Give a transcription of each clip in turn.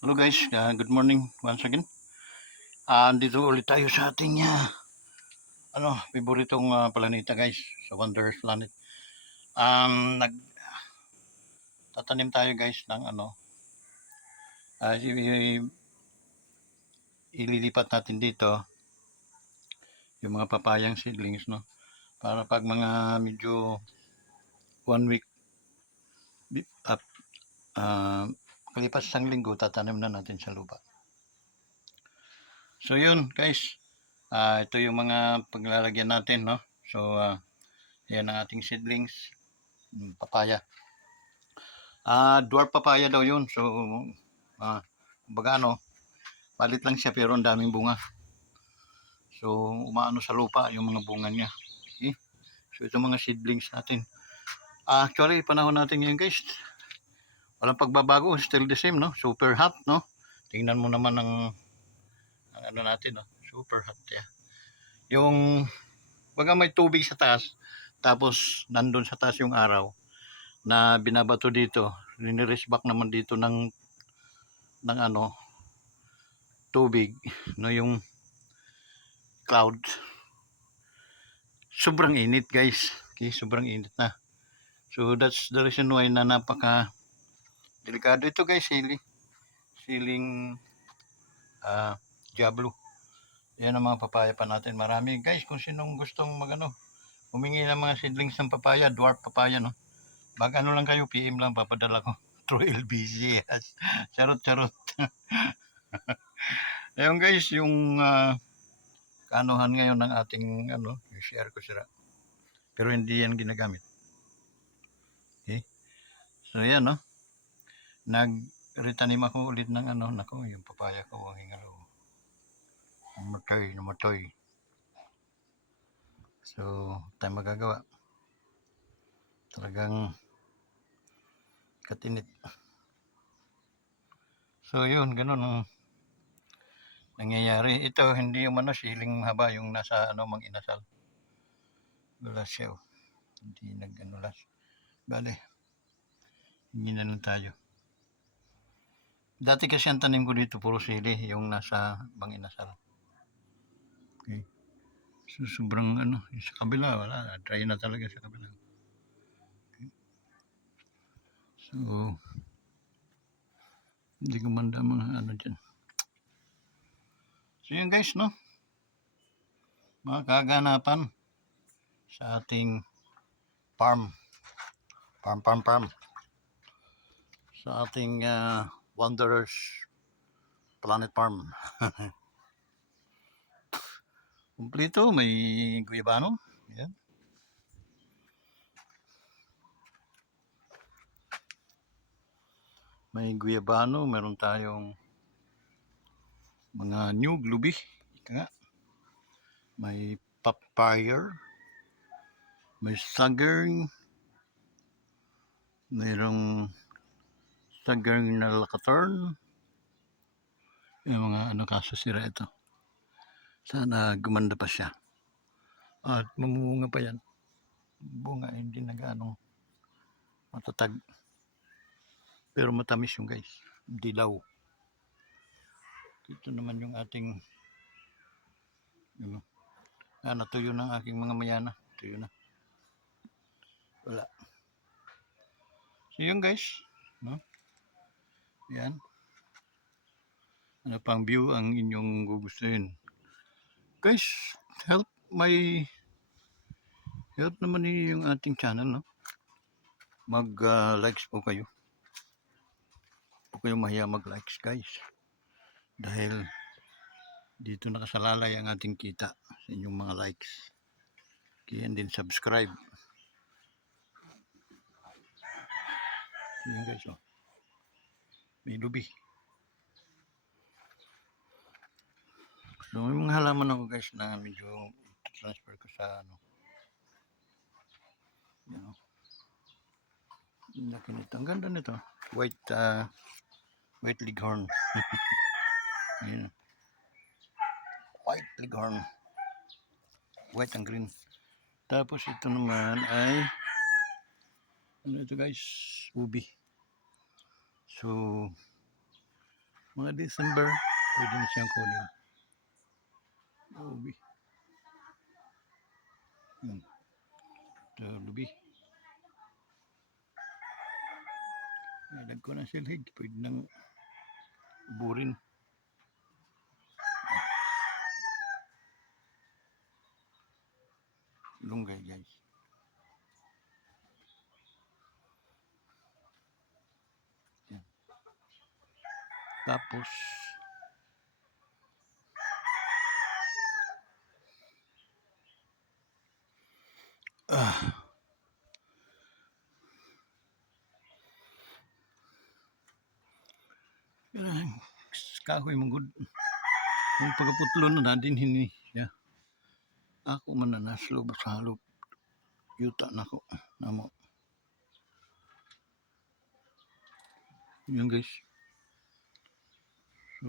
Hello guys, good morning once again. Andito ulit tayo sa ating paboritong planeta guys, sa Wonders Planet. Nagtatanim tayo guys ng uh, i- ililipat natin dito yung mga papayang seedlings, no? Para pag mga medyo 1 week up, uh, kalipas isang linggo, tatanim na natin sa lupa. So yun guys, ito yung mga paglalagyan natin, no? So yan ang ating seedlings, papaya. Dwarf papaya daw yun. So, baga palit lang siya pero ang daming bunga. So, umaano sa lupa yung mga bunga niya. Okay? So, ito mga seedlings natin. Actually, panahon natin ngayon guys, walang pagbabago. Still the same, no? Super hot, no? Tingnan mo naman ang ano natin, no? Super hot, yeah. Yung, baga may tubig sa taas, tapos nandun sa taas yung araw na binabato dito. Liniris back naman dito ng tubig, no, yung cloud. Sobrang init guys, okay, sobrang init na. So that's the reason why na napaka delikado ito guys. Siling uh, Diablo. Yan ang mga papaya pa natin, marami guys. Kung sinong gustong humingi ng mga seedlings ng papaya, dwarf papaya, no, bag ano lang kayo, PM lang, papadala ko through LBC. Yes. Charot charot. Ayun guys, yung kaanuhan ngayon ng ating share ko sila, pero hindi yan ginagamit. Okay, so yan, no, nag-retanim ako ulit ng nako, yung papaya ko ang hingalo. Namatay. So, tayo magagawa. Talagang katinit. So, yun, ganun ang nangyayari. Ito, hindi yung siling haba yung nasa mang inasal. Wala siya, oh. Hindi las. Bale, hindi na lang tayo. Dati kasi ang tanim ko dito, puro sili, yung nasa mang inasal. Okay. So, sobrang sa kabila, wala. Try na talaga sa kabila. Okay. So, hindi ko manda mga dyan. So, yun guys, no? Mga kaganapan sa ating farm. Farm. Sa ating Wanderers Planet Farm. Kumplito, may guyabano. Yan. May guyabano, meron tayong mga new glubi. Ika nga. May papaya, may saging, mayroong saging na lakatorn. Yung mga kaso sira ito. Sana gumanda pa siya. At mamunga pa yan. Bunga hindi matatag. Pero matamis yung guys. Dilaw. Ito naman yung ating natuyo ng aking mga mayana. Tuyo na. Wala. So yun guys. No? Yan. Ano pang view ang inyong gugustuhin. Guys, help naman niyo yung ating channel, no? Mag-likes po kayo. Huwag kayong mahiya mag-likes guys. Dahil dito nakasalalay ang ating kita sa inyong mga likes. Kaya din subscribe. Yun guys, oh. May lubi. So may mga halaman ako guys na medyo transfer ko sa laki nito. Ang ganda nito. White leghorn. Ayan. White leghorn. White and green. Tapos ito naman ay ito guys, ubi. So Mga December, pwede na siyang kunin. Lubi. Ito, lubi. Alag ko na silhig. Pwede nang burin. Lunggay, guys. Yan. Tapos, kahoy manggod. Ang pagkaputlo na din hini siya. Ako man na naslo sa halop. Yuta na ko. Namo. Yan guys. So,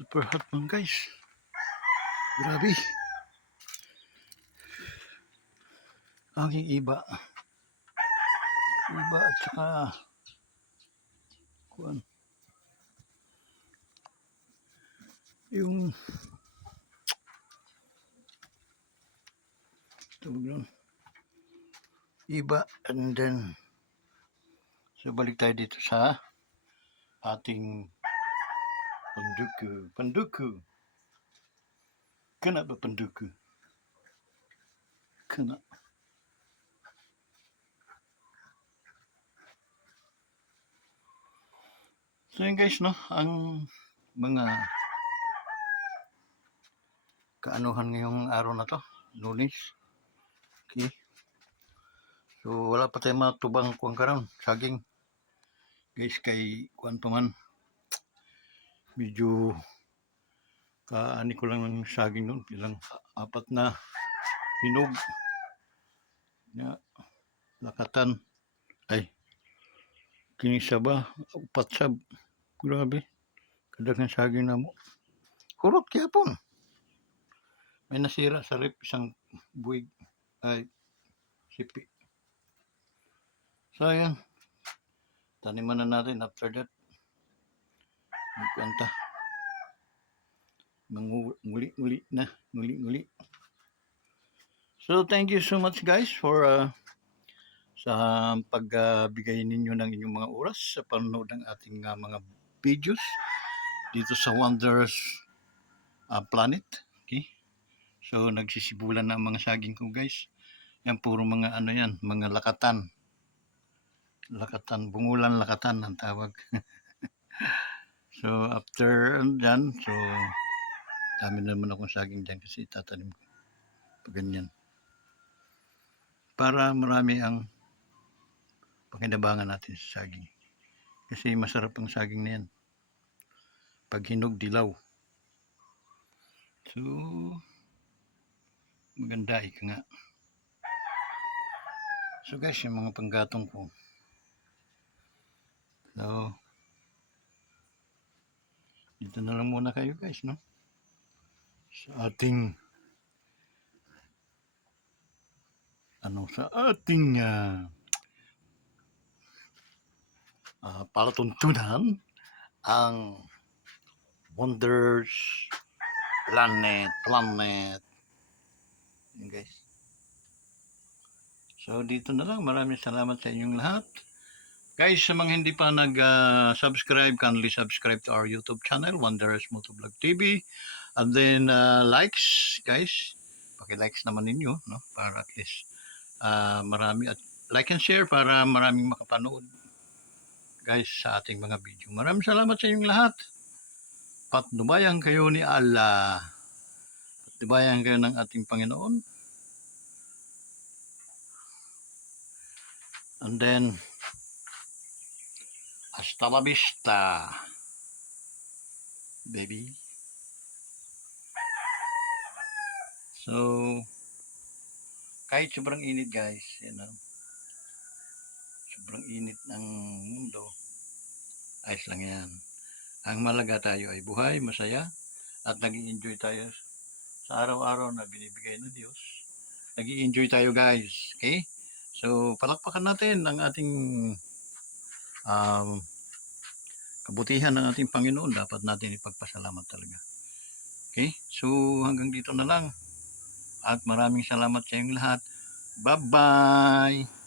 super hot man guys. Grabe. Ang iba. Iba at saka kuan. Yung tawag nun. Iba and then so balik tayo dito sa ating panduku. Kana ba panduku? Kana. So yun guys, no, ang mga kaanuhan ngayong araw na to, Lunes. Okay. So wala pa tayong matubang kuang karon, saging. Guys, kay kuan pa man. Medyo kaani ko lang ng saging noon, ilang 4 na hinog. Ya, lakatan. Ay, kinisa ba? 4 sab. Grabe. Kadaghan saging na mo. Kurot gyapon. May nasira sa rep isang buwig ay sipi. So ayan. Taniman na natin after that. Magkwanta. Muli na. Muli. So thank you so much guys for sa pagbigay ninyo ng inyong mga oras sa panonood ng ating mga videos dito sa Wonders Planet. Okay? So nagsisibulan na ang mga saging ko guys. Yan puro mga ano yan, mga lakatan. Lakatan, bungulan lakatan ang tawag. So after dyan, so dami naman akong saging dyan kasi tatanim ko. Pag ganyan. Para marami ang pakinabangan natin sa saging. Kasi masarap ang saging na yan. Pag hinog dilaw. So, maganda ika nga. So guys, yung mga panggatong ko. So, dito na lang muna kayo guys, no? Sa ating palatuntunan ang Wonders Planet. Yun guys. So dito na lang. Maraming salamat sa inyong lahat. Guys, sa mga hindi pa nag-subscribe, kindly subscribe to our YouTube channel, Wonders Motovlog TV. And then likes, guys. Paki-likes naman ninyo, no? Para at least marami at like and share para maraming makapanood guys sa ating mga video. Maraming salamat sa inyong lahat. Patnubayan kayo ni Allah. Patnubayan kayo ng ating Panginoon. And then, hasta la vista, baby. So, kahit sobrang init guys, sobrang init ng mundo, ayos lang yan. Ang malaga tayo ay buhay, masaya, at nag-i-enjoy tayo sa araw-araw na binibigay ng Diyos. Nag-i-enjoy tayo guys, okay? So, palakpakan natin ang ating kabutihan ng ating Panginoon. Dapat natin ipagpasalamat talaga. Okay? So, hanggang dito na lang. At maraming salamat sa inyong lahat. Bye-bye!